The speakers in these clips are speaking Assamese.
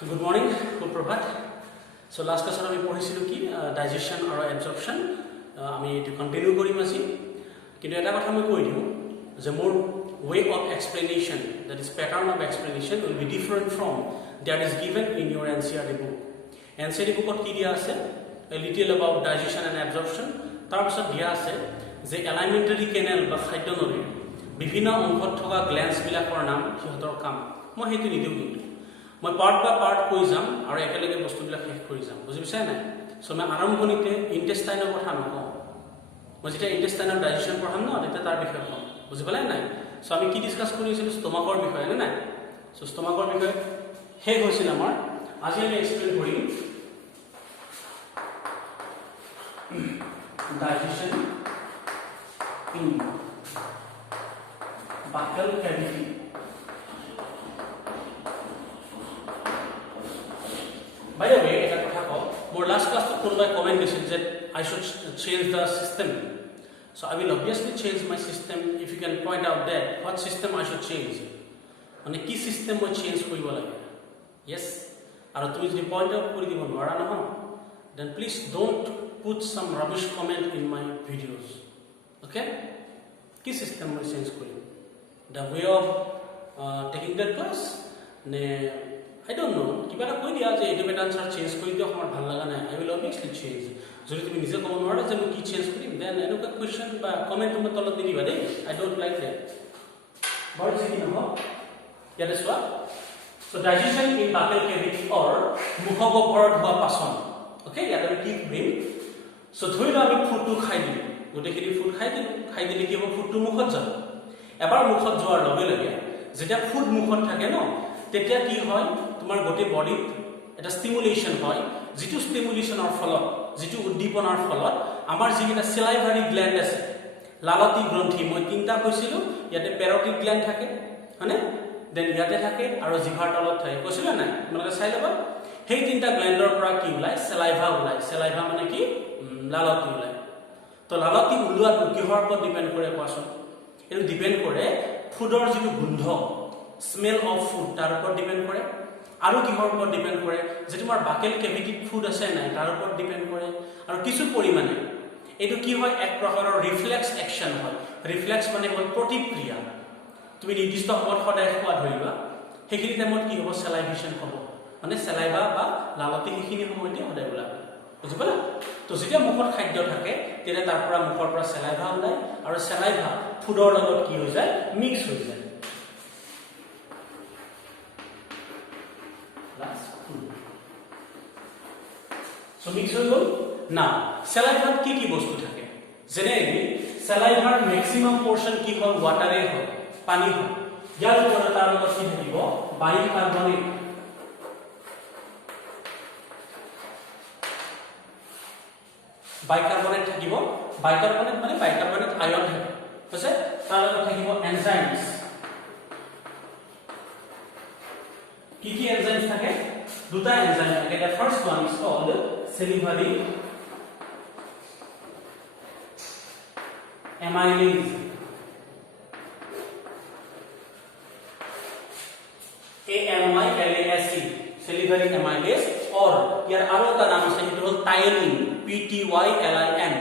Good morning, good Prabhat. So last class we পঢ়িছিলো কি digestion or absorption আমি এটো কন্টিনিউ কৰিম আজি কিন্তু এটা কথা মই কৈ দিও যে মোৰ way of explanation, that is pattern of explanation, will be different from that is given in your NCERT book. NCERT bookত কি দিয়া আছে a little about digestion and absorption, তাৰ পিছত দিয়া আছে যে alimentary canal বা খাদ্য নলীৰ বিভিন্ন অংশত থকা গ্ল্যান্ডছ বিলাকৰ নাম সিহঁতৰ কাম মই হেতু নিদিও কিন্তু মই পাৰ্ট বা পাৰ্ট কৈ যাম আৰু একেলগে বস্তুবিলাক শেষ কৰি যাম বুজি পাইছা নাই সো মই আৰম্ভণিতে ইন্টেষ্টাইনৰ কথা নকওঁ মই যেতিয়া ইন্টেষ্টাইনৰ ডাইজেশন পঢ়াম ন তেতিয়া তাৰ বিষয়ে কম বুজি পালে নাই সো আমি কি ডিসকাস কৰিছিলো ষ্টমাকৰ বিষয়ে নাই সো ষ্টমাকৰ বিষয়ে শেষ হৈছিল আমাৰ আজি আমি এক্সপ্লেইন কৰিম digestion in buccal cavity. By the way, more last class to put my comment is that I should change the system. So I will obviously change my system. If you can point out that what system I should change. On a key system will change for you. Yes. Or to the point out then please don't put some rubbish comment in my videos. Okay? Key system will change for you. The way of taking that class, I don't know. Kiba na koi diya je educate answer change koi diya hamar bhal laga nai. I will obviously change. Jodi tumi nije komo nora je moi ki change korim. Then I look at question ba comment tumi tolot dini ba dei. I don't like that. Body siki na ho. Yeah, that's what. So digestion in buccal cavity or mukhog oporot hua pason. Okay, yeah, we keep brain. So dhori lo ami food to khai dilu. Gote khiri food khai dile ki hobo food to mukhot jabo. এবাৰ মুখত যোৱাৰ লগে লগে যেতিয়া ফুড মুখত থাকে ন তেতিয়া কি হয় তোমাৰ গোটে বডিত এটা স্টিমুলেশন হয় যেটো স্টিমুলেশনৰ ফলত যেটো উদ্দীপনাৰ ফলত আমাৰ যিটা সেলাইভাৰি গ্ল্যান্ড আছে লালতি গ্ৰন্থি মই তিনটা কৈছিলো ইয়াতে পেৰটিড গ্ল্যান্ড থাকে হয়নে দেন ইয়াতে থাকে আৰু জিভাৰ তলত থাকে কৈছিলা না তোমালোকে চাই লবা সেই তিনটা গ্ল্যান্ডৰ পৰা কি ওলাই সেলাইভা মানে কি লালতি ওলাই তো লালতি ওলোৱাটো কিহৰ ওপৰত ডিপেন্ড কৰে কোৱাচোন এটো ডিপেন্ড কৰে ফুডৰ যেটো গন্ধ স্মেল অফ ফুড তাৰ ওপৰত ডিপেন্ড কৰে আৰু কিহৰ ওপৰত ডিপেন্ড কৰে যে তোমাৰ বাকেল কেভিটিত ফুড আছে নাই তাৰ ওপৰত ডিপেন্ড কৰে আৰু কিছু পৰিমাণে এটো কি হয় এক প্ৰকাৰৰ ৰিফ্লেক্স অ্যাকশন হয় ৰিফ্লেক্স মানে হ'ল প্ৰতিক্ৰিয়া তুমি নিৰ্দিষ্ট সময়ত সদায় খোৱা ধৰিবা হেখিনি টাইমত কি হ'ব সেলাইভেশন হ'ব মানে সেলাইভা বা লালতি হেখিনি সময়তে সদায় ওলাব বুজি পালা তো যেতিয়া মুখত খাদ্য থাকে তেনে তাৰ পৰা মুখৰ পৰা সেলাইভা ওলাই আৰু সেলাইভা ফুডৰ লগত কি হৈ যায় মিক্স হৈ যায় সো মিক্স হৈ গল না সেলাইভাত কি বস্তু থাকে জেনেৰেলি সেলাইভাৰ ম্যাক্সিমাম পোৰশন কি হয় ওয়াটাৰে হয় পানী হয় ইয়াৰ ওপৰত তাৰ লগত কি থাকিব বাইকাৰ্বনেট বাইকাৰ্বনেট থাকিব বাইকাৰ্বনেট মানে বাইকাৰ্বনেট আয়ন থাকে আছে তাৰ লগত থাকিব এনজাইমস কি এনজাইমস থাকে দুটা এনজাইম থাকে the first one is called salivary amylase AMYLASE salivary amylase or ইয়াৰ আৰু এটা নাম আছে সেইটো হ'ল টাইলিন PTYLIN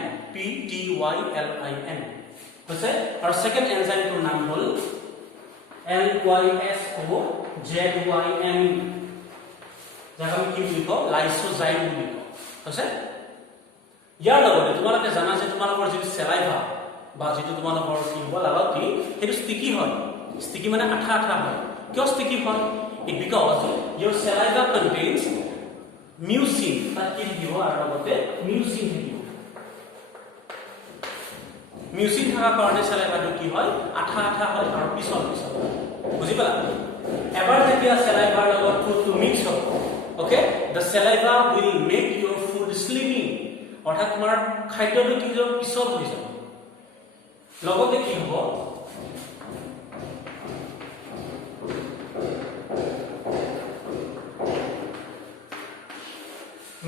হৈছে আৰু সেকেন্ড এনজাইমটোৰ নাম হ'ল LYSOZYM যাক আমি কি বুলি কওঁ লাইসোজাইম বুলি কওঁ হৈছে ইয়াৰ লগতে তোমালোকে জানা যে তোমালোকৰ যিটো সেলাইভা বা যিটো তোমালোকৰ কি হ'ব লালতি সেইটো ষ্টিকি হয় ষ্টিকি মানে আঠা হয় কিয় ষ্টিকি হয় it because your saliva contains mucin that কি দিব আৰু লগতে mucin দিব mucin থাকা কাৰণে সেলাইভাটো কি হয় আঠা হয় আৰু পিছল বুজি পালা এবাৰ যেতিয়া সেলাইভাৰ লগত ফুডটো মিক্স হ'ব okay the saliva will make your food slimy অৰ্থাৎ তোমাৰ খাদ্যটো কি হ'ব পিছল হৈ যাব লগতে কি হ'ব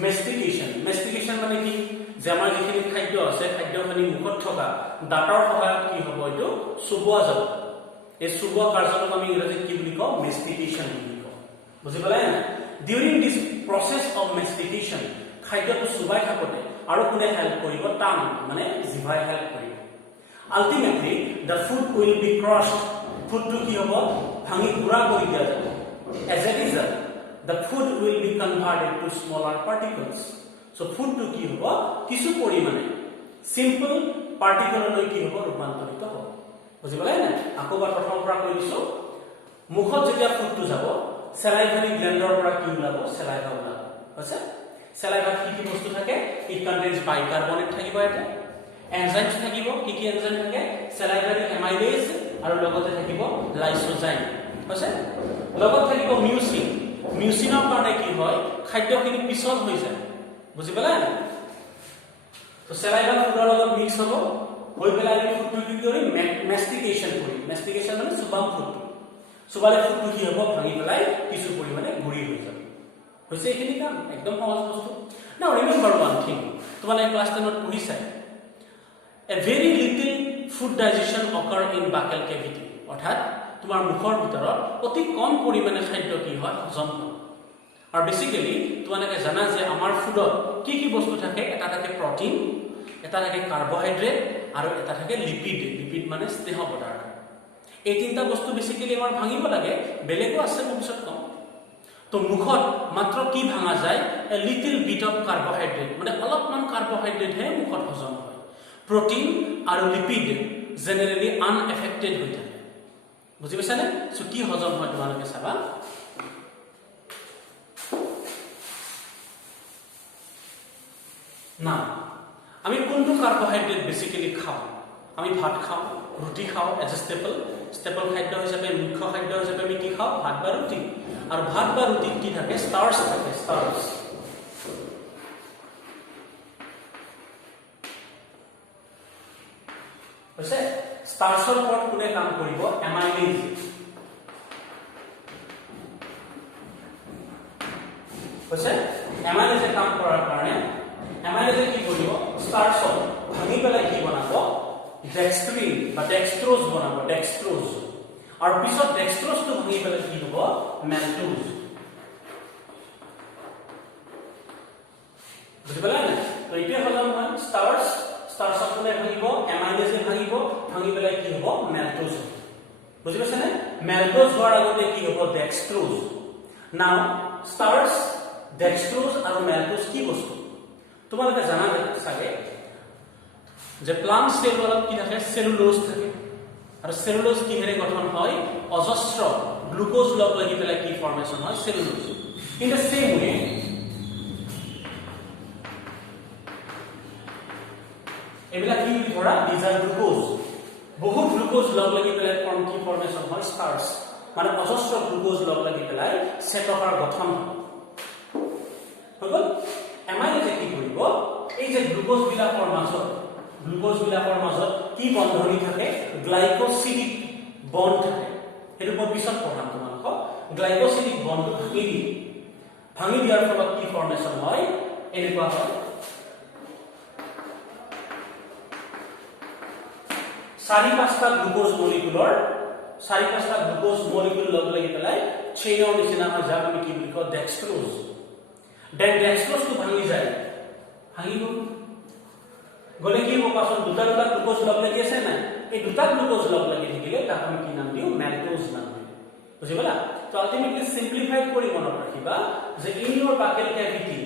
মেস্টিকেশন মানে কি যে আমাৰ যিখিনি খাদ্য আছে খাদ্যখিনি মুখত থকা দাঁতৰ সহায়ত কি হ'ব এটো চুবোৱা যাব এই চুবোৱা কাৰ্যটোক আমি ইংৰাজীত কি বুলি কওঁ মেস্টিকেশন বুলি কওঁ বুজি পালে না during this process of mastication খাদ্যটো চুবাই থাকোতে আৰু কোনে হেল্প কৰিব টান মানে জিভাই হেল্প কৰিব ultimately the food will be crushed ফুডটো কি হ'ব ভাঙি গুড়া কৰি দিয়া যাব as a result the food will be converted to smaller particles so ফুডটো কি হ'ব কিছু পৰিমাণে সিম্পল পাৰ্টিকললৈ কি হ'ব ৰূপান্তৰিত হ'ব বুজি পালে না আকৌবাৰ প্ৰথমৰ পৰা কৈ দিছো মুখত যেতিয়া ফুডটো যাব সেলাইভাৰি গ্ল্যান্ডৰ পৰা কি ওলাব সেলাইভা ওলাব আছে সেলাইভা কি বস্তু থাকে ইট কন্টেইনস বাইকাৰ্বনেট থাকিব এটা এনজাইমছ থাকিব কি এনজাইম থাকে সেলাইভাৰি এমাইলেজ আৰু লগতে থাকিব লাইসোজাইম আছে লগত থাকিব মিউচিন মিউচিনৰ কাৰণে কি হয় খাদ্যখিনি পিছল হৈ যায় বুজি পালে তো সেলাইভা ফুডৰ লগত মিক্স হ'ব হৈ পেলাই আমি ফুডটো কি কৰি মেষ্টিকেশন কৰি মেষ্টিকেশন মানে সুবাম ফুড সুবালে ফুডটো কি হ'ব ভাঙি পেলাই কিছু পৰিমাণে গুৰি হৈ যাব হৈছে এইখিনি কাম একদম সহজ বস্তু নাও ৰিমেম্বাৰ ওয়ান থিং তোমালোকে ক্লাছ 10 ত পঢ়িছা a very little food digestion occur in buccal cavity অৰ্থাৎ তোমাৰ মুখৰ ভিতৰত অতি কম পৰিমাণে খাদ্য কি হয় হজম হয় আৰু বেসিক্যালি তোমালোকে জানা যে আমাৰ ফুডত কি বস্তু থাকে এটা থাকে প্ৰটিন এটা থাকে কাৰ্বোহাইড্ৰেট আৰু এটা থাকে লিপিড লিপিড মানে স্নেহ পদাৰ্থ এই তিনটা বস্তু বেসিক্যালি আমাৰ ভাঙিব লাগে বেলেগো আছে ভৱিষ্যত কম তো মুখত মাত্ৰ কি ভাঙা যায় a little bit of carbohydrate মানে অলপমান কাৰ্বোহাইড্ৰেট হে মুখত হজম হয় প্ৰটিন আৰু লিপিড জেনাৰেলি আনএফেক্টেড হৈ থাকে বুজি পাইছানে সো কি হজম হয় তোমালোকে চাবা না আমি কোনটো কাৰ্বোহাইড্ৰেট বেসিক্যালি খাওঁ আমি ভাত খাওঁ ৰুটি খাওঁ এজ এ স্টেপল খাদ্য হিচাপে মুখ্য খাদ্য হিচাপে আমি কি খাওঁ ভাত বা ৰুটি আৰু ভাত বা ৰুটিত কি থাকে স্টাৰ্চ থাকে স্টাৰ্চ হৈছে স্টাৰ্চৰ ওপৰত কোনে কাম কৰিব এমাইলেজ হৈছে এমাইলেজে কাম কৰাৰ কাৰণে এমাইলেজে কি কৰিব স্টাৰ্চক ভাঙি পেলাই কি বনাব ডেক্সট্ৰিন বা ডেক্সট্ৰোজ বনাব ডেক্সট্ৰোজ আৰু পিছত ডেক্সট্ৰোজটো ভাঙি পেলাই কি হ'ব মেলটোজ বুজি পালা না তো এইটোৱে হজম হয় স্টাৰ্চক কোনে ভাঙিব এমাইলেজে ভাঙিব ভাঙি পেলাই কি হ'ব মেলটোজ বুজি পাইছা নে মেলটোজ হোৱাৰ আগতে কি হ'ব ডেক্সট্ৰোজ নাও স্টাৰ্চ ডেক্সট্ৰোজ আৰু মেলটোজ কি বস্তু তোমালোকে জানা চাগে যে প্লান্ট সেলুলত কি থাকে সেলুলোজ থাকে আৰু সেলুলোজ কিহেৰে গঠন হয় অজস্ৰ গ্লুকোজ লগ লাগি পেলাই কি ফৰ্মেশন হয় cellulose in the same way এবিলা কি ধৰা ডিজাৰ গ্লুকোজ বহুত গ্লুকোজ লগ লাগি পেলাই কি ফৰ্মেশন হয় স্টাৰ্চ মানে অজস্ৰ গ্লুকোজ লগ লাগি পেলাই সেটকাৰ গঠন হয় এমাইলেজে কি কৰিব এই যে গ্লুকোজ বিলাকৰ মাজত কি বন্ধনী থাকে গ্লাইকোসিডিক বন্ড থাকে এৰ উপৰ পিছত পঢ়াম তোমালোকক গ্লাইকোসিডিক বন্ড ভাঙি দিয়াৰ ফলত কি ফৰ্মেশন হয় এনেকুৱা হয় চাৰি পাঁচটা গ্লুকোজ মলিকুল লগ লাগি পেলাই চেইনৰ নিচিনা হয় যাক আমি কি বুলি কওঁ ডেক্সট্ৰোজ ডেক্সট্ৰোজটো ভাঙি যায় ভাঙিব গলে কি হ'ব পাছত দুটা গ্লুকোজ লগ লাগি আছে না এই দুটা গ্লুকোজ লগ লাগি থাকিলে তাক আমি কি নাম দিও মেলটোজ নাম দিও বুজি পালা তো আলটিমেটলি সিম্পলিফাইড কৰি মনত ৰাখিবা যে ইন ইওৰ বাকেল ক্যাভিটি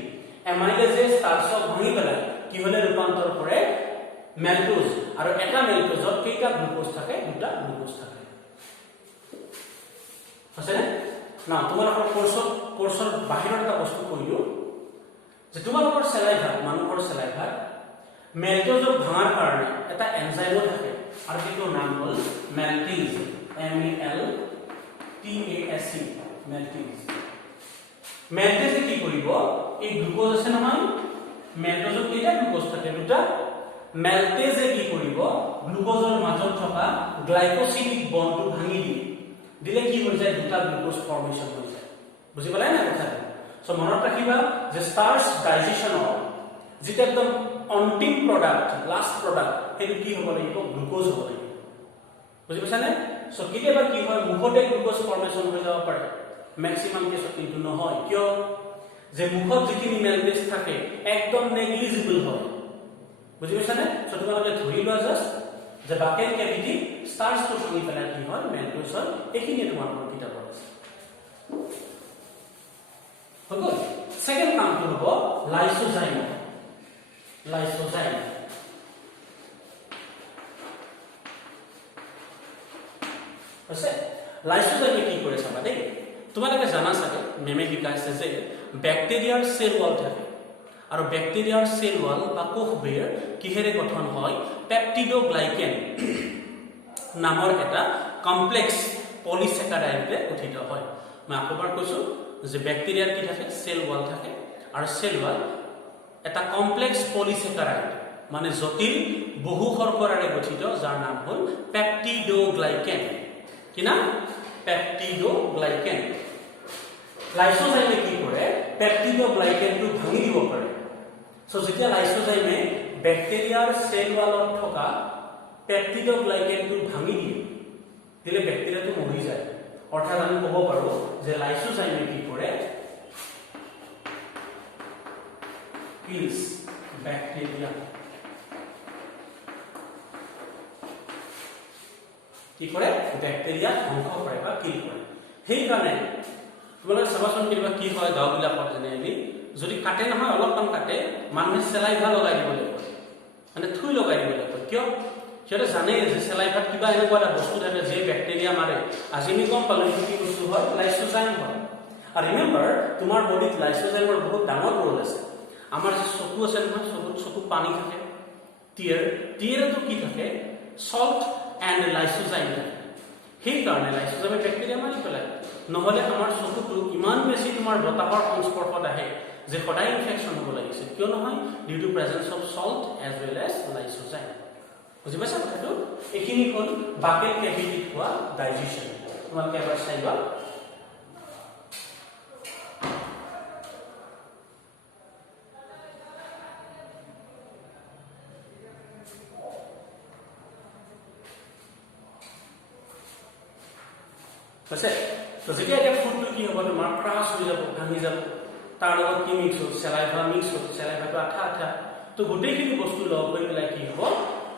এমাইলেজে স্টাৰ্চক ভাঙি পেলাই কি হলে ৰূপান্তৰ কৰে মেলটোজ আৰু এটা মেলটোজত কেইটা গ্লুকোজ থাকে দুটা গ্লুকোজ থাকে আছে না তোমালোকৰ কোৰ্সৰ বাহিৰৰ এটা বস্তু কৈ দিও যে তোমালোকৰ সেলাইভা মানুহৰ সেলাইভা মেলটোজক ভাঙাৰ কাৰণে এটা এনজাইম থাকে আৰু কিটোৰ নাম হ'ল মেলটেজ MELTASE মেলটেজ মেলটেজে কি কৰিব এই গ্লুকোজ আছে নহয় মেলটোজত কেইটা গ্লুকোজ থাকে দুটা মেলটেজে কি কৰিব গ্লুকোজৰ মাজত থকা গ্লাইকোসিডিক বন্ডটো ভাঙি দিলে কি হৈ যায় দুটা গ্লুকোজ ফৰ্মেশন হৈ যায় বুজি পালাই না কথা সো মনত ৰাখিবা যে স্টাৰ্চ ডাইজেশনৰ যেটা একদম অন্তিম প্ৰডাক্ট লাস্ট প্ৰডাক্ট হেতু কি হ'ব লাগিব গ্লুকোজ হ'ব লাগিব বুজি পাইছানে সো কেতিয়াবা কি হয় মুখতে গ্লুকোজ ফৰ্মেশন হৈ যাব পাৰে ম্যাক্সিমাম কেছত কিন্তু নহয় কিয় যে মুখত যিখিনি মেলটেজ থাকে একদম নেগলিজিবল হয় বুজি পাইছানে সো তোমালোকে ধৰি লোৱা জাস্ট যে বাকেল কেভিটি স্টাৰ্টস টু ভাঙি পেলাই কি হয় মেলটেজ হয় এইখিনি তোমালোকৰ কিতাপত আছে হল সেকেন্ড নামটো হ'ব লাইসোজাইম আছে লাইসোজাইমে কি কৰে চাবা দেই তোমালোকে জানা চাগে মেমে শিকাইছে যে ব্যাকটেৰিয়াৰ সেল ওয়াল থাকে আৰু ব্যাকটেৰিয়াৰ সেল ওয়াল বা কোষবেৰ কিহেৰে গঠন হয় পেপটিডোগ্লাইকেন নামৰ এটা কমপ্লেক্স পলিস্যাকাৰাইডে গঠিত হয় মই আকবাৰ কৈছো যে ব্যাকটেৰিয়াৰ কি থাকে সেল ওয়াল থাকে আৰু সেল ওয়াল এটা কমপ্লেক্স পলিস্যাকাৰাইড মানে জটিল বহু শৰ্কৰাৰে গঠিত যাৰ নাম হ'ল পেপটিডোগ্লাইকেন কি নাম পেপটিডোগ্লাইকেন লাইসোজাইমে কি কৰে পেপটিডোগ্লাইকেনটো ভাঙি দিব পাৰে সো যেতিয়া লাইসোজাইমে ব্যাকটেৰিয়াৰ সেল ওয়ালত থকা পেপটিডোগ্লাইকেনটো ভাঙি দিলে ব্যাকটেৰিয়াটো মৰি যায় অৰ্থাৎ আমি ক'ব পাৰো যে লাইসোজাইমে কি কৰে kills bacteria কি কৰে ব্যাকটেৰিয়া ধ্বংস কৰে বা কিল কৰে সেই কাৰণে তোমালোকে চাবাচোন কিবা কি হয় গাঁওবিলাকত জেনেৰেলি যদি কাটে নহয় অলপমান কাটে মানুহে চেলাইভা লগাই দিব লাগিব মানে থুই লগাই দিব লাগিব কিয় সেটা জানে যে চেলাইভাত কিবা এনেকুৱা এটা বস্তু থাকে যে ব্যাকটেৰিয়া মাৰে আজি আমি গম পালো কি বস্তু হয় লাইসোজাইম হয় আৰু ৰিমেম্বাৰ তোমাৰ বডিত লাইসোজাইমৰ বহুত ডাঙৰ ৰোল আছে আমাৰ যে চকু আছে নহয় চকু পানী থাকে টিয়াৰটো কি থাকে সল্ট এন্ড লাইসোজাইম থাকে সেই কাৰণে লাইসোজাইমে ব্যাকটেৰিয়া মাৰি পেলায় নহলে আমাৰ চকুটো ইমান বেছি তোমাৰ বতাহৰ সংস্পৰ্শত আহে যে সদায় ইনফেকশন হ'ব লাগিছে কিয় নহয় due to presence of salt as well as lysozyme বুজি পাইছা কথাটো এইখিনি হ'ল বাকেল কেভিটিত হোৱা ডাইজেশন তোমালোকে এবাৰ চাইবা আছে তো যেতিয়া এটা ফুডটো কি হ'ব তোমাৰ ক্ৰাছ হৈ যাব ভাঙি যাব তাৰ লগত কি মিক্স হ'ব চেলাইভাটো আঠা তো গোটেইখিনি বস্তু লগ হৈ পেলাই কি হ'ব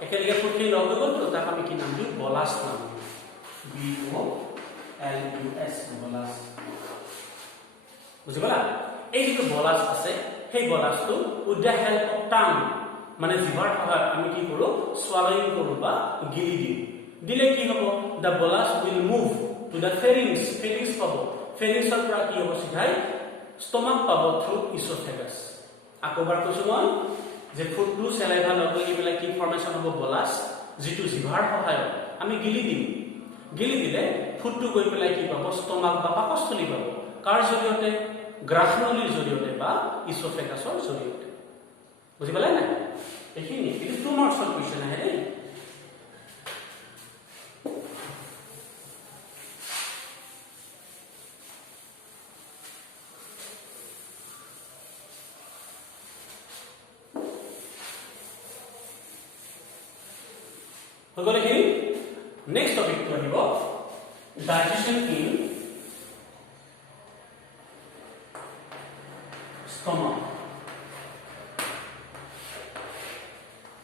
একেলগে ফুডখিনি লগ হৈ গ'ল তো তাক আমি কি নাম দিওঁ বলাছ নাম BOLUS বলাছ বুজি পালা এই যিটো বলাছ আছে সেই বলাছটো with the help of tongue মানে জিভাৰ সহায়ত আমি কি কৰো সোৱালিং কৰো বা গিলি দিওঁ দিলে কি হ'ব the blouse will move to the pharynx পাব pharynxৰ পৰা কি হ'ব সিধাই ষ্টমাক পাব থ্ৰু ইছোফেগাছ আকবাৰ কৈছো মই যে ফুডটো চেলাইভা লগৈ ইবিলাক কি ফৰ্মেশন হ'ব বলাছ যিটো জিভাৰ সহায়ত আমি গিলি দিলে ফুডটো গৈ পেলাই কি পাব ষ্টমাক বা পাকস্থলী পাব কাৰ জৰিয়তে গ্ৰাহনলীৰ জৰিয়তে বা ইছোফেগাছৰ জৰিয়তে বুজি পালে নাই এইখিনি কিন্তু 2 মাৰ্কছৰ কোৱেশ্চন আহে দেই হগলে কি নেক্সট টপিক তো আহিব ডাইজেশন ইন স্টমাক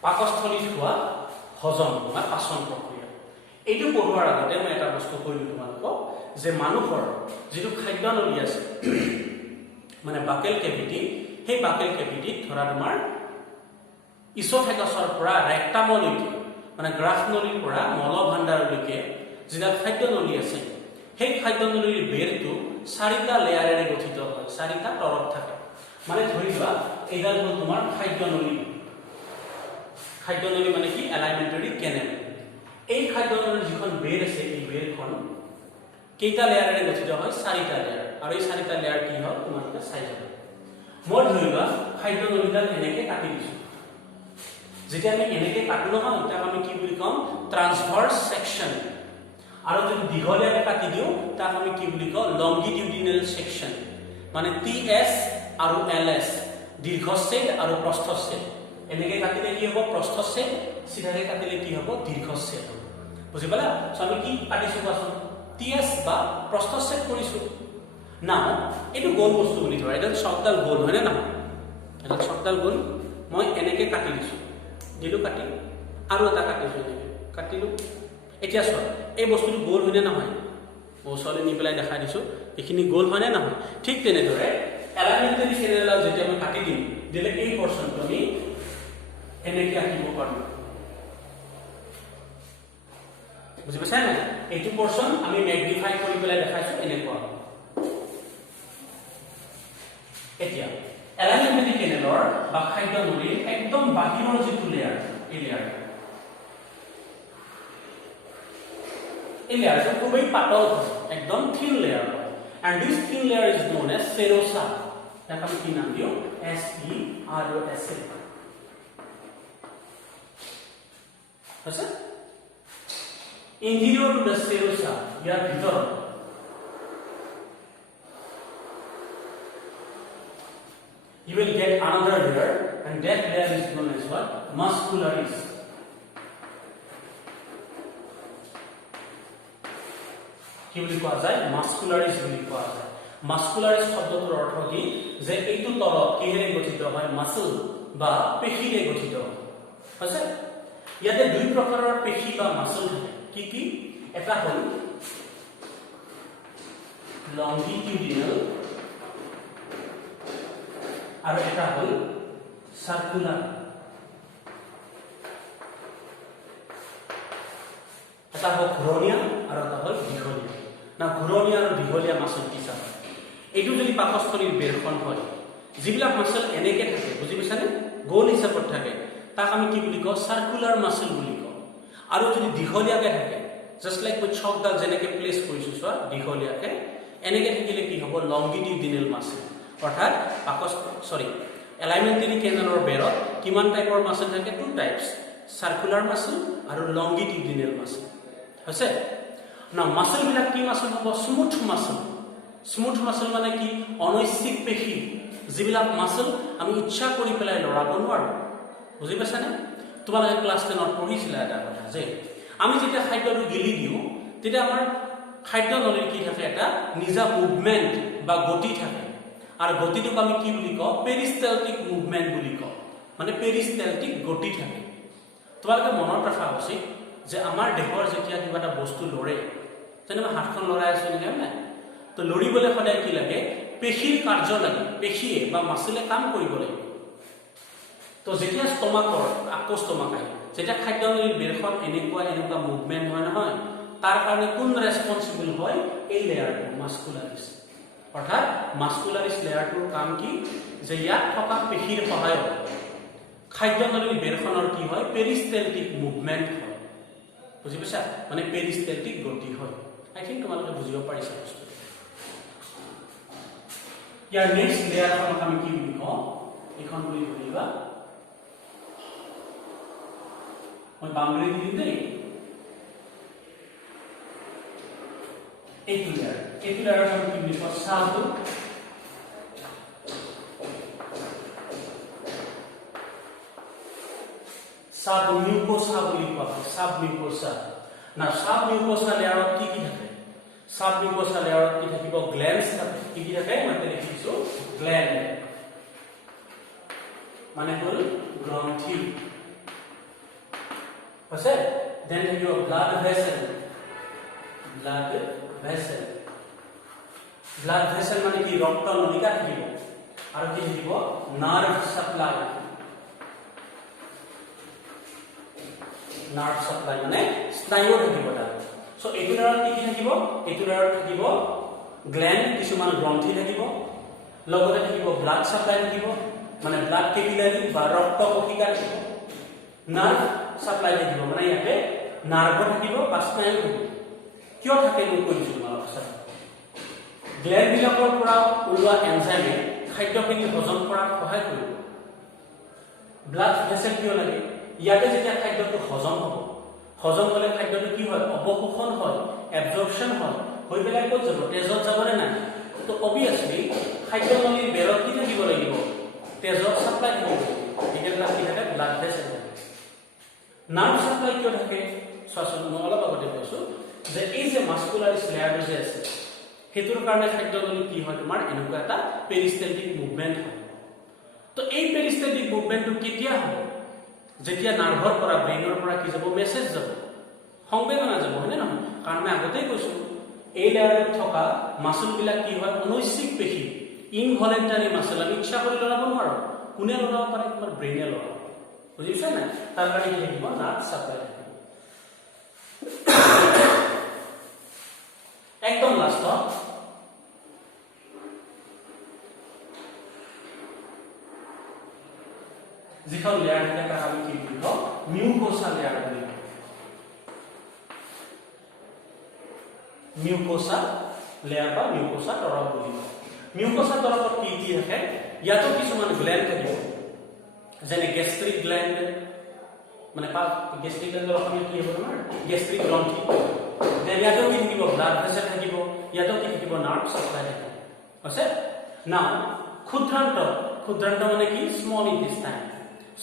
পাকস্থলীত হোৱা হজম বা পাচন প্ৰক্ৰিয়া এইটো পঢ়োৱাৰ আগতে মই এটা বস্তু কৈলো তোমালোকক যে মানুহৰ যিটো খাদ্যনলী আছে মানে বাকেল কেভিটি সেই বাকেল কেভিটিত ধৰা তোমাৰ ইছোফেগাছৰ পৰা ৰেক্টামলৈকে মানে গ্ৰাহনলীৰ পৰা মলভাণ্ডাৰলৈকে যিটা খাদ্যনলী আছে সেই খাদ্যনলীৰ বেৰটো 4টা লেয়াৰেৰে গঠিত হয় 4টা তৰফ থাকে মানে ধৰি লোৱা এইডাল হ'ল তোমাৰ খাদ্যনলী মানে কি এলাইমেণ্টাৰী কেনেল এই খাদ্যনলীৰ যিখন বেৰ আছে এই বেৰখন কেইটা লেয়াৰেৰে গঠিত হয় 4টা লেয়াৰ আৰু এই 4টা লেয়াৰ কি হয় তোমালোকে চাই যাবা মই ধৰি লোৱা খাদ্যনলীডাল এনেকৈ কাটি দিছো যেতিয়া আমি এনেকৈ কাটো নহয় তাক আমি কি বুলি কম ট্ৰান্সভাৰ্স সেকশন আৰু যদি দীঘলীয়াকৈ কাটি দিওঁ তাক আমি কি বুলি কওঁ লংগিটিউডিনেল সেকশন মানে TS আৰু LS দীৰ্ঘচ্ছেদ আৰু প্ৰস্থচ্ছেদ এনেকৈ কাটিলে কি হ'ব প্ৰস্থচ্ছেদ সিধাকৈ কাটিলে কি হ'ব দীৰ্ঘচ্ছেদ বুজি পালা সো আমি কি কাটিছো কোৱাচোন TS বা প্ৰস্থচ্ছেদ কৰিছো নাও এইটো গোল বস্তু বুলি ধৰা এটা চকডাল গোল হয় না এটা চকডাল গোল মই এনেকে কাটি দিছো দিলো কাটি আৰু এটা কাটিছো কাটিলো এতিয়া চোৱা এই বস্তুটো গোল হয় না নহয় ওচৰলৈ নি পেলাই দেখাই দিছো এইখিনি গোল হয় না নহয় ঠিক তেনেদৰে এলাইনমেন্টাৰী চেনেল যেতিয়া মই কাটি দিম দিলে এই পৰ্চনটো আমি এনেকে আঁকিব পাৰোঁ বুজি পাইছা না এইটো পৰ্চন আমি ম্যাগনিফাই কৰি পেলাই দেখাইছো এনেকুৱা এতিয়া এলাইনমেন্টাৰী চেনেলৰ বা খাদ্য নলীৰ একদম বাহিৰৰ যিটো লেয়াৰ এই লেয়াৰটো খুবেই পাতল একদম থিন layer and this thin layer is known as serosa তাক আমি কি নাম দিও SEROSA আছে interior to the serosa ইয়াৰ ভিতৰত you will get another layer and that layer is known as what muscularis কি বুলি কোৱা যায় মাস্কুলাৰিস বুলি কোৱা যায় মাস্কুলাৰিস শব্দটোৰ অৰ্থ কি যে এইটো তৰল কিহেৰে গঠিত হয় মাসল বা পেশীৰে গঠিত আছে ইয়াতে দুই প্ৰকাৰৰ পেশী বা মাসল থাকে কি এটা হ'ল লংগিটিউডিনাল আৰু এটা হ'ল সাৰ্কুলাৰ এটা হ'ল ঘূৰণীয়া আৰু এটা হ'ল দীঘলীয়া না ঘূৰণীয়া আৰু দীঘলীয়া মাসল কি চাবা এইটো যদি পাকস্থলীৰ বেৰখন হয় যিবিলাক মাসল এনেকে থাকে বুজি পাইছানে গোল হিচাপত থাকে তাক আমি কি বুলি কওঁ সার্কুলার মাসল বুলি কওঁ আৰু যদি দীঘলীয়াকে থাকে জাস্ট লাইক মই চকডাল যেনেকে প্লেস কৰিছো চোৱা দীঘলীয়াকে এনেকে থাকিলে কি হ'ব লংগিটিউডিনেল মাসল অৰ্থাৎ এলাইনমেন্টাৰী কেনেলৰ বেৰত কিমান টাইপৰ মাসল থাকে টু টাইপস সাৰ্কুলাৰ মাসল আৰু লংগিটিউডিনেল মাসল আছে না মাসল বিলাক কি মাসল হ'ব স্মুথ মাসল মানে কি অনৈচ্ছিক পেশী যিবিলাক মাসল আমি ইচ্ছা কৰি পেলাই লৰাব নোৱাৰো বুজি পাইছানে তোমালোকে ক্লাস 10 ত পঢ়িছিলা এটা কথা যে আমি যেতিয়া খাদ্যটো গিলি দিও তেতিয়া আমাৰ খাদ্য নলীৰ কি থাকে এটা নিজা মুভমেন্ট বা গতি থাকে আৰু গতিটোক আমি কি বুলি কওঁ পেৰিষ্টালটিক মুভমেন্ট বুলি কওঁ মানে পেৰিষ্টালটিক গতি থাকে তোমালোকে মনত ৰাখা উচিত যে আমাৰ দেহৰ যেতিয়া কিবা এটা বস্তু লৰে যেনেবা হাতখন লৰাই আছে নেকি না তো লৰিবলৈ সদায় কি লাগে পেশীৰ কাৰ্য লাগে পেশীয়ে বা মাসলে কাম কৰিব লাগে তো যেতিয়া ষ্টমাকৰ ষ্টমাক আহে যেতিয়া খাদ্য নলীৰ বেৰখন এনেকুৱা মুভমেন্ট হয় নহয় তাৰ কাৰণে কোন ৰেসপন্সিবল হয় এই লেয়াৰটো মাস্কুলাৰিস অৰ্থাৎ মাস্কুলাৰিস লেয়াৰটোৰ কাম কি যে ইয়াত থকা পেশীৰ সহায়ত খাদ্য নলীৰ বেৰখনৰ কি হয় পেৰিষ্টালটিক মুভমেন্ট হয় বুজি পাইছা মানে পেৰিষ্টালটিক গতি হয় আই থিংক তোমালোকে বুজিব পাৰিছা বস্তু ইয়াৰ নেক্সট লেয়াৰখনক আমি কি বুলি কওঁ এখন বুলি ধৰিবা মই বাউণ্ডাৰী দিম দেই এইটো লেয়াৰৰ আমি কি বুলি কওঁ সাবমিউকোসা বুলি কোৱা হয় সাবমিউকোসা না সাবমিউকোসা লেয়াৰত কি থাকে সাবমিউকোসা লেয়াৰত কি থাকিব গ্ল্যান্ডছ থাকে কি থাকে মানে দেখিছো গ্ল্যান্ড মানে হল গ্ৰন্থি আছে দেন থাকিব ব্লাড ভেসেল মানে কি ৰক্ত নলিকা থাকিব আৰু কি থাকিব নাৰ্ভ সাপ্লাই মানে স্নায়ু থাকিব তাত সো এইটোৰ কি থাকিব এইটোৰ থাকিব গ্ল্যান্ড কিছুমান গ্ৰন্থি থাকিব লগতে থাকিব ব্লাড সাপ্লাই থাকিব মানে ব্লাড কেপিলাৰী বা ৰক্ত কণিকা থাকিব নাৰ্ভ সাপ্লাই থাকিব মানে ইয়াতে নাৰ্ভ থাকিব বা স্নায়ু থাকিব কিয় থাকে মই কৈছো তোমালোকক গ্ল্যান্ড বিলাকৰ পৰা ওলোৱা এনজাইমে খাদ্যখিনি হজম কৰাত সহায় কৰিব ব্লাড ভেসেল কিয় লাগে ইয়াতে যেতিয়া খাদ্যটো হজম হলে খাদ্যটো কি হয় অপশোষণ হয় এবজৰ্পচন হয় হৈ পেলাই ক'ত যাব তেজত যাবনে নাই তো অবিয়াসলি খাদ্য নলীৰ বেৰত কি থাকিব লাগিব তেজত সাপ্লাই থাকিব এইকেইটা কি থাকে ব্লাড ভেসেল নাৰ্ভ সাপ্লাই কিয় থাকে চোৱাচোন মই অলপ আগতে কৈছো যে এই যে মাস্কুলাৰিস লেয়াৰটো যে আছে হেতুৰ কাৰণে খাদ্যনলী কি হয় তোমাৰ এনেকুৱা এটা পেৰিষ্টেলটিক মুভমেন্ট হয় তো এই পেৰিষ্টেলটিক মুভমেন্টটো কেতিয়া হ'ব যেতিয়া নাৰ্ভৰ পৰা ব্ৰেইনৰ পৰা কি যাব মেছেজ যাব সংবেদনা যাব হয়নে নহয় কাৰণ মই আগতেই কৈছো এই লেয়াৰত থকা মাসল বিলাক কি হয় অনৈচ্ছিক পেশী ইনভলেন্টাৰী মাসল আমি ইচ্ছা কৰি লৰাব নোৱাৰো কোনে লৰাব পাৰে তোমাৰ ব্ৰেইনে লৰাব বুজিছা না তাৰ কাৰণে কি থাকিব নাৰ্ভ সাপ্লাই থাকিব একদম লাষ্ট যিখন লেয়াৰ থাকে তাক আমি কি বুলি কওঁ মিউকোসা লেয়াৰ বুলি কওঁ মিউকোসা লেয়াৰ বা মিউকোসা তৰপ বুলি কওঁ মিউকোসা তৰপত কি কি থাকে ইয়াতো কিছুমান গ্ল্যান্ড থাকিব যেনে গেষ্ট্ৰিক গ্ল্যান্ড মানে গেষ্ট্ৰিক গ্ল্যান্ডৰ অসমীয়া কি হ'ব তোমাৰ গেষ্ট্ৰিক গ্ৰন্থি দেন ইয়াতো কি থাকিব ব্লাড ভেসেল থাকিব ইয়াতো কি থাকিব নাৰ্ভ সাপ্লাই থাকিব আছে নাও ক্ষুদ্ৰান্ত মানে কি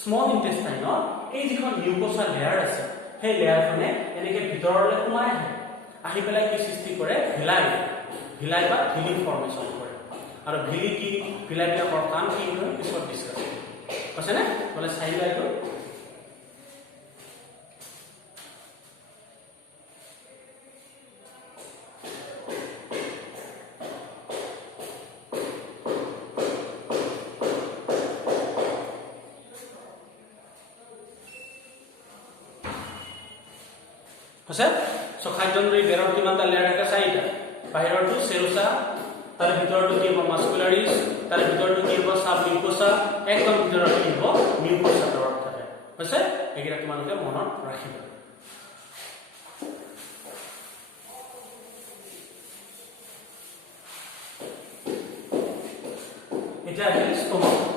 স্মল ইন্টেষ্টাইনৰ এই যিখন মিউকোসা লেয়াৰ আছে সেই লেয়াৰখনে এনেকে ভিতৰলৈ সোমাই আহি পেলাই কি সৃষ্টি কৰে ভিলাই বা ভিলি ফৰ্মেশ্যন কৰে আৰু ভিলি কি ভিলাইবিলাকৰ কাম কি হয় পিছত ডিসকাস আছে না বলে চাইলা এইটো আছে সো খাদ্যনলী বেৰৰ কিমানটা লেয়াৰ থাকে চাৰিটা বাহিৰটো সেৰোসা তাৰ ভিতৰটো কি হ'ব মাস্কুলাৰিস তাৰ ভিতৰটো কি হ'ব সাব মিউকোসা একদম ভিতৰত কি হ'ব মিউকোসা তৰপ থাকে আছে এইকেইটা তোমালোকে মনত ৰাখিবা এটা আছে ষ্টমাক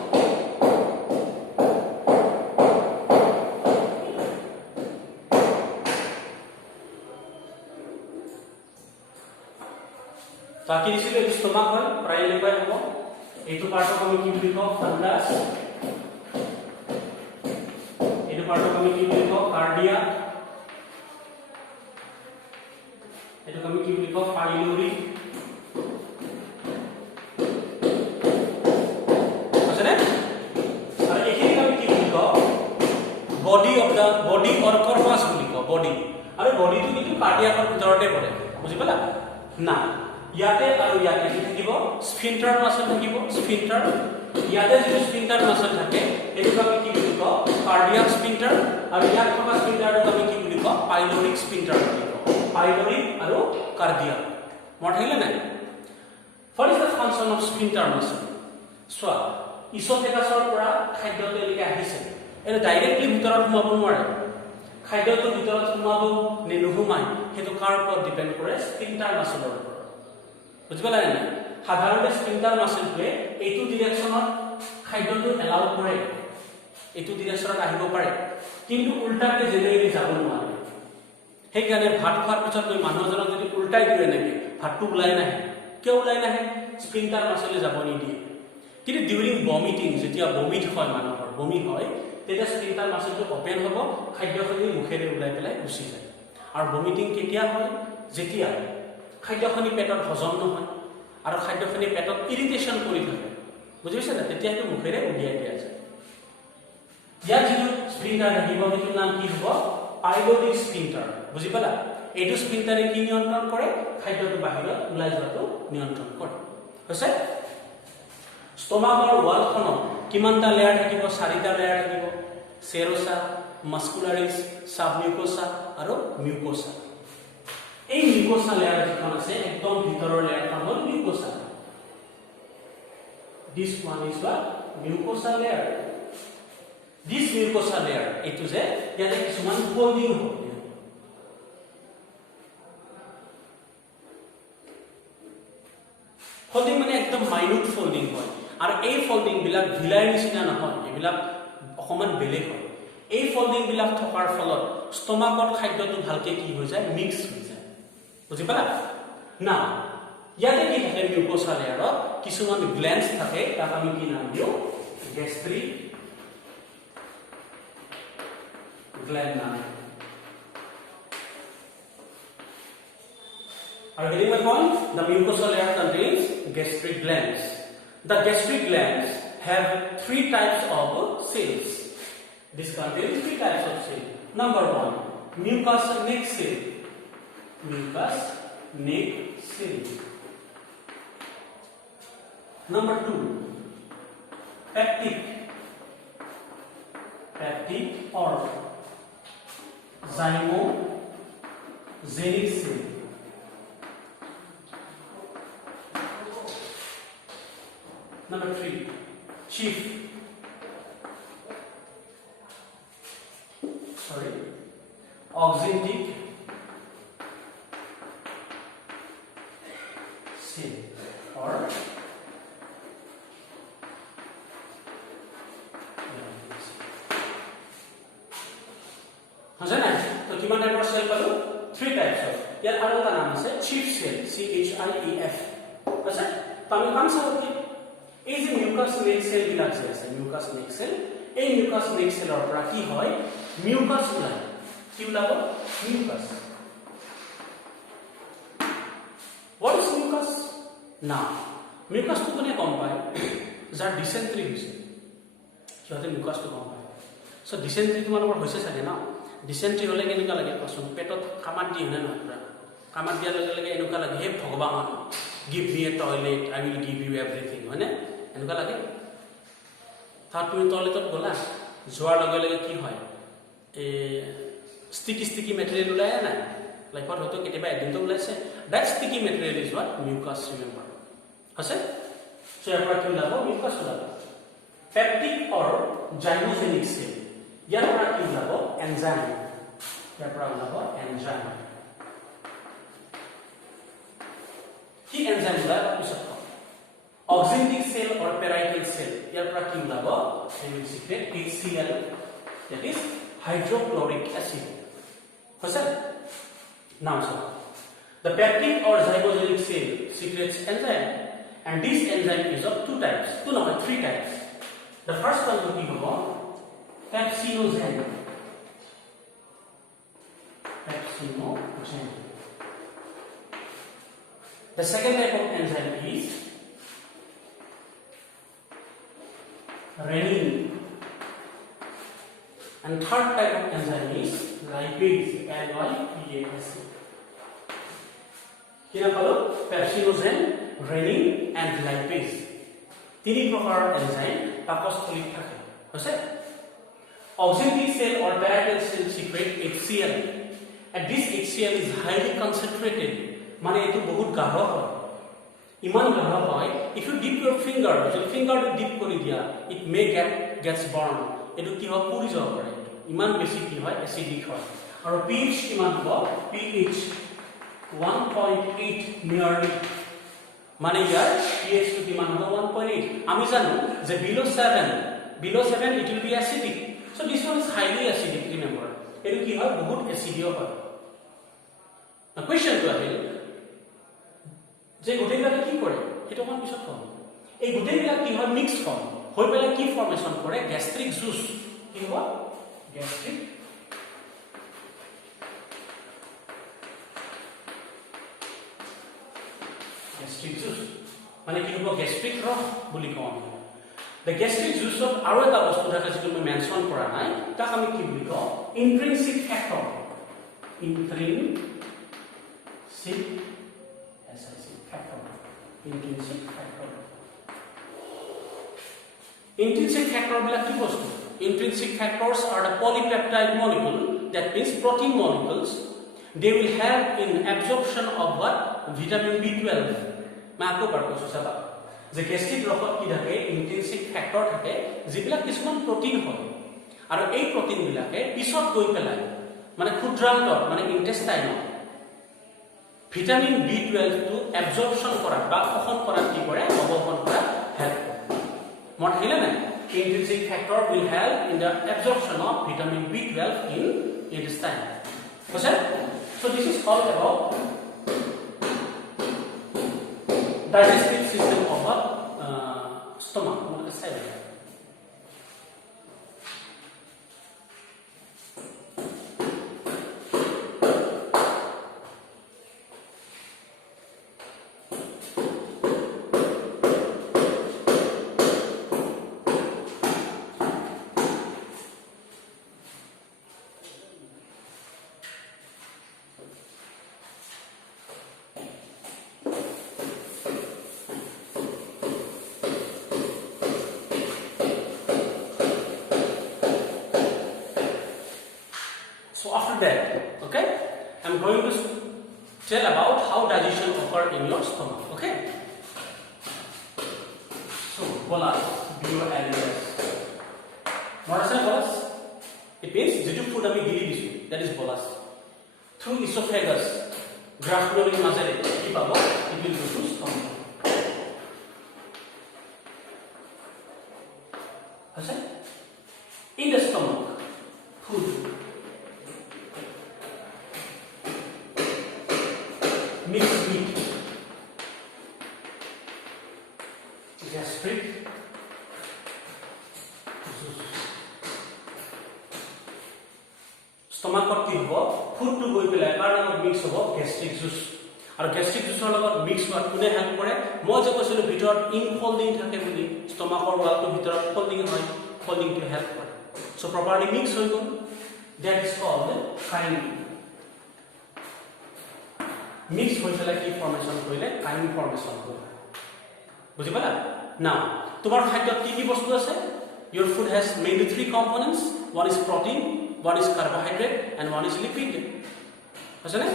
बाकी दिसिले स्टोमाक হয় প্ৰায় লেবাই হ'ব এইটো পাৰ্টক আমি কি বুলি কওঁ ফান্ডাস এইটো পাৰ্টক আমি কি বুলি কওঁ কাৰ্ডিয়া এইটো আমি কি বুলি কওঁ পাইলোৰি আছে আৰু এইখিনি আমি কি বুলি কওঁ বডি অৰ কৰ্পাছ বুলি কওঁ বডি আৰু বডিটো কিন্তু কাৰ্ডিয়াকৰ ভিতৰতে পৰে বুজি পালা না ইয়াতে আৰু ইয়াতে কি থাকিব স্ফিনটাৰ মাসল থাকিব স্ফিনটাৰ ইয়াতে যে স্ফিনটাৰ মাসল থাকে এইটো আমি কি বুলি কওঁ কাৰ্ডিয়াক স্ফিনটাৰ আৰু ইয়াত থকা স্ফিনটাৰক আমি কি বুলি কওঁ পাইলোৰিক স্ফিনটাৰ বুলি কওঁ পাইলোৰিক আৰু কাৰ্ডিয়াক মনত থাকিলে নাই what is the function of sphincter muscle সোৱা ইসোফেগাছৰ পৰা খাদ্যটো এলিকে আহিছে এনে ডাইৰেক্টলি ভিতৰত সোমাব নোৱাৰে খাদ্যটো ভিতৰত সোমাব নে নোসোমায় হেতু কাৰ ওপৰত ডিপেন্ড কৰে স্ফিনটাৰ মাসলৰ ওপৰত বুজি পালা না সাধাৰণতে স্ফিনটাৰ মাসলটোৱে এইটো ডিৰেকচনত খাদ্যটো এলাউ কৰে এইটো ডিৰেকচনত আহিব পাৰে কিন্তু উল্টাকে জেনেৰেলি যাব নোৱাৰে সেইকাৰণে ভাত খোৱাৰ পিছত মই মানুহজনক যদি উল্টাই দিলে নেকি ভাতটো ওলাই নাহে কিয় ওলাই নাহে স্ফিনটাৰ মাসলে যাব নিদিয়ে কিন্তু ডিউৰিং ভমিটিং যেতিয়া ভমিট হয় মানুহৰ বমি হয় তেতিয়া স্ফিনটাৰ মাসলটো ওপেন হ'ব খাদ্যখিনি মুখেৰে ওলাই পেলাই গুচি যায় আৰু ভমিটিং কেতিয়া হয় যেতিয়া খাদ্যখিনি পেটত হজম নহয় আৰু খাদ্যখিনি পেটত ইৰিটেশন কৰি থাকে বুজিছে না তেতিয়া কি মুখেৰে উলিয়াই দিয়া যায় ইয়াৰ যিটো স্ফিনটাৰ থাকিব সেইটো নাম কি হ'ব পাইলোৰিক স্ফিনটাৰ বুজি পালা এইটো স্ফিনটাৰে কি নিয়ন্ত্ৰণ কৰে খাদ্যটো বাহিৰত ওলাই যোৱাটো নিয়ন্ত্ৰণ কৰে হৈছে ষ্টমাকৰ ওয়ালখনত কিমানটা লেয়াৰ থাকিব চাৰিটা লেয়াৰ থাকিব সেৰোসা মাস্কুলাৰিস সাবমিউকোসা আৰু মিউকোসা এই মিউকোসা লেয়াৰ যিখন আছে একদম ভিতৰৰ লেয়াৰখন হ'ল mucosa this one is what mucosa layer this mucosa layer etu je yate kisuman folding hoy folding mane ekdom minute folding hoy ar ei folding bilak dhilai nisina nohoy ebilak okoman belek hoy ei folding bilak thokar folot stomachot khaddyotu bhalke ki hoy jay mix hoy jay বুজি পালা না ইয়াতে কি থাকে মিউকোসা লেয়াৰত কিছুমান গ্ল্যান্ডস থাকে তাক আমি কি নাম দিও গ্যাস্ট্রিক গ্ল্যান্ড নাম Are you getting my point? The mucosal layer contains gastric glands. The gastric glands have three types of cells. This contains three types of cells. Number one, mucous neck cell. Mucous neck cell. Number two, peptic or zymogenic cell. Number three, oxyntic cell or तो किमान टाइप सेल पालो थ्री टाइप्स ऑफ यार আৰু এটা নাম আছে চিফ সেল CHIEF আছে তো আমি কাম চাও কি এই যে মিউকাস নেক সেল বিলাক আছে মিউকাস নেক সেল এই মিউকাস নেক সেলৰ পৰা কি হয় মিউকাস ওলায় কি ওলাব mucus what is mucus now mucus তো কোনে কম পায় যাৰ ডিসেন্ট্ৰি হৈছে সিহঁতে মিউকাস তো কম পায় সো ডিসেন্ট্ৰি তোমালোকৰ হৈছে চাগে না ডিসেন্ট্ৰি হলে কেনেকুৱা লাগে কোৱাচোন পেটত কামাত দিয়ে না নকৰা কামাত দিয়াৰ লগে লগে এনেকুৱা লাগে হে ভগৱান give me a toilet I will give you everything হয়নে এনেকুৱা লাগে তাত তুমি টয়লেটত গলা যোৱাৰ লগে লগে কি হয় এ sticky material ওলাই না লাইফত হয়তো কেতিয়াবা এদিন তো ওলাইছে that sticky material is what mucus remember আছে সো ইয়াৰ পৰা কি ওলাব মিউকাস ওলাব peptic or zymogenic cell ইয়াৰ পৰা কি ওলাব এনজাইম ইয়াৰ পৰা ওলাব এনজাইম কি এনজাইম ওলাব পিছত oxyntic cell or parietal cell ইয়াৰ পৰা কি ওলাব এই secret HCl that is hydrochloric acid হৈছে now so the peptic or zymogenic cell secretes enzyme and this enzyme is of two types three types the first one will be pepsinogen the second type of enzyme is renin and third type of enzyme is lipase LYPASE কিনা পালো pepsinogen renin and lipase তিনি প্ৰকাৰৰ এনজাইম পাকস্থলীত থাকে হৈছে oxyntic cell or parietal cell secrete HCl and this HCl is highly concentrated মানে এটো বহুত গাঢ় হয় ইমান গাঢ় হয় if you dip your finger যদি ফিংগাৰটো ডিপ কৰি দিয়া it may gets burned এটো কি হয় পুৰি যাব পাৰে ইমান বেছি কি হয় এসিডিক হয় আৰু pH কিমান হ'ব pH 1.8 nearly মানে ইয়াৰ pH টো কিমান হ'ব 1.8 আমি জানো যে below 7 it will be acidic so this one is highly acidic remember এটো কি হয় বহুত এসিডিক হয় now question to আহিল যে গুটেইবিলাক কি কৰে এটো কোন পিছত কম এই গুটেইবিলাক কি হয় মিক্স ফৰ্ম হৈ পেলাই কি ফৰ্মেশন কৰে গ্যাস্ট্রিক জুস কি হ'ব gastric juice মানে কি হ'ব gastric ৰস বুলি কওঁ the gastric juice of আৰু এটা বস্তু থাকে যেটো মই মেনশন কৰা নাই তাক আমি কি বুলি কওঁ intrinsic factor intrinsic factor বিলাক কি বস্তু intrinsic factors are the polypeptide molecule that means protein molecules they will help in absorption of what vitamin B12 মাকো পাৰকছ চাবা যে গ্যাস্ট্ৰিক ৰসত কি থাকে intrinsic factor থাকে যিবিলাক কিছুমান প্ৰটিন হয় আৰু এই প্ৰটিন বিলাকে পিছত গৈ পেলাই মানে ক্ষুদ্ৰান্তত মানে ইন্টেষ্টাইনত ভিটামিন B12 টো absorption কৰা বা শোষণ কৰা কি কৰে অৱশোষণ কৰা হেল্প কৰে মত হিলে নাই intrinsic factor will help in the absorption of vitamin B12 in intestine okay so this is all about digestive system of a stomach मतलब cell that, okay, I'm going to tell about how digestion occurs in your stomach, okay? So, bolus, B-O-L-U-S. What is bolus? It means jitu food ami gili disu, that is bolus. Through esophagus, graph-rolling মাজেৰে কি পাব? It will go to stomach. আছে? In the stomach, food mixed meat, gastric juice. Stomachত কি হ'ব? ফুডটো গৈ পেলাই তাৰ লগত মিক্স হ'ব gastric juice. আৰু gastric juiceৰ লগত মিক্স হোৱাত কোনে হেল্প কৰে? মই যে কৈছিলোঁ ভিতৰত ইনফল্ডিং থাকে বুলি, ষ্টমাকৰ ৱালটোৰ ভিতৰত ফল্ডিং হয়, ফল্ডিংটো হেল্প কৰে. So properly mix হৈ গ'ল. That is called chyme. Mix হৈ পেলাই কি ফৰ্মেশ্যন কৰিলে? chyme ফৰ্মেশ্যন কৰিলে. বুজি পালা? Now, তোমাৰ খাদ্যত কি কি বস্তু আছে? Your food has mainly 3 components. One is protein, one is carbohydrate, and one is lipid. আছে নে?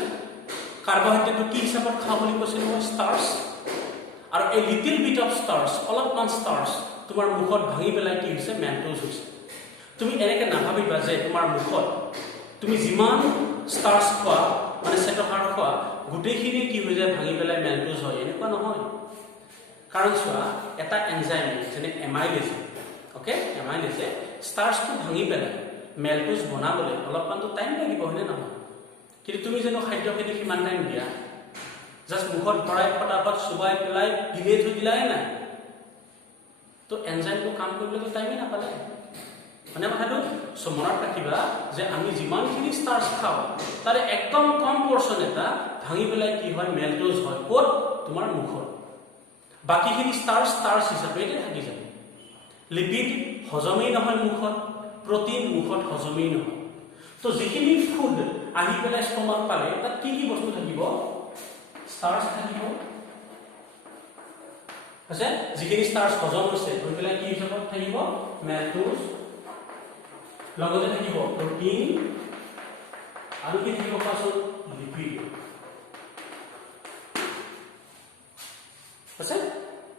কাৰ্বহাইড্ৰেটটো কি হিচাপত খাওঁ বুলি কৈছিলোঁ মই? starch. আৰু a little bit of starch, অলপমান starch তোমাৰ মুখত ভাঙি পেলাই কি হৈছে? maltose হৈছে. তুমি এনেকৈ নাভাবিবা যে তোমাৰ মুখত তুমি যিমান starch খোৱা মানে শ্বেতসাৰ খোৱা গোটেইখিনি কি হৈ যায় ভাঙি পেলাই maltose হয়, এনেকুৱা নহয়. কাৰণ চোৱা এটা এনজাইম যেনে এমাইলেজ, অ'কে, এমাইলেজে starchটো ভাঙি পেলাই maltose বনাবলৈ অলপমানতো টাইম লাগিব, হয়নে নহয়? কিন্তু তুমি যেন খাদ্যখিনি সিমান টাইম দিয়া, জাষ্ট মুখত ভৰাই ফটাফট চুবাই পেলাই গিলে থৈ দিলাই নাই, তো এনজাইমটো কাম কৰিবলৈতো টাইমেই নাপালে, মানে কথাটো মনত ৰাখিবা যে আমি যিমানখিনি ষ্টাৰ্চ খাওঁ তাৰে একদম কম পৰ্চন এটা ভাঙি পেলাই কি হয়? মেলটোজ হয়. ক'ত? তোমাৰ মুখত. বাকীখিনি ষ্টাৰ্চ হিচাপে থাকি যাব. লিপিড হজমেই নহয় মুখত, প্ৰটিন মুখত হজমেই নহয়. তো যিখিনি ফুড আহি পেলাই ষ্টমাক পালে তাত কি কি বস্তু থাকিব? ষ্টাৰ্চ থাকিব, আছে যিখিনি ষ্টাৰ্চ হজম হৈছে হৈ পেলাই কি হিচাপত থাকিব? মেলটোজ. লগতে থাকিব প্ৰটিন আৰু কি থাকিব? লিপিড. আছে